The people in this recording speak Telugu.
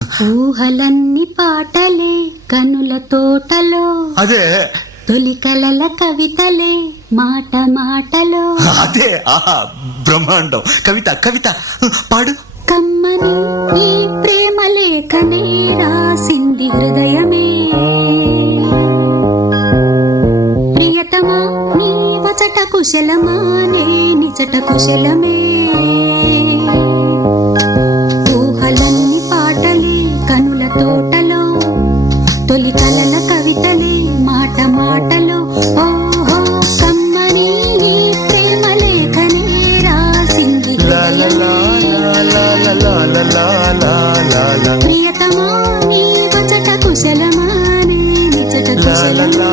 ఊహలన్నీ పాటలే కనుల తోటలో, అదే తొలి కలల కవితలే మాట మాటలో. అదే బ్రహ్మాండం. కవిత కవిత పాడు. కమ్మని ఈ ప్రేమ లేఖనే రాసింది హృదయమే, ప్రియతమా నీ వచట కుశలమా నే నిజట కుశలమే. ఊహలన్నీ పాటలే కనుల తోటలో, తొలి కలల కవితలే మాట మాటలో. ఓహో కమ్మని ఈ ప్రేమ లేఖనే రాసింది హృదయమే, ప్రియతమా నీ వచట కుశలమా నే నిజట కుశలమే.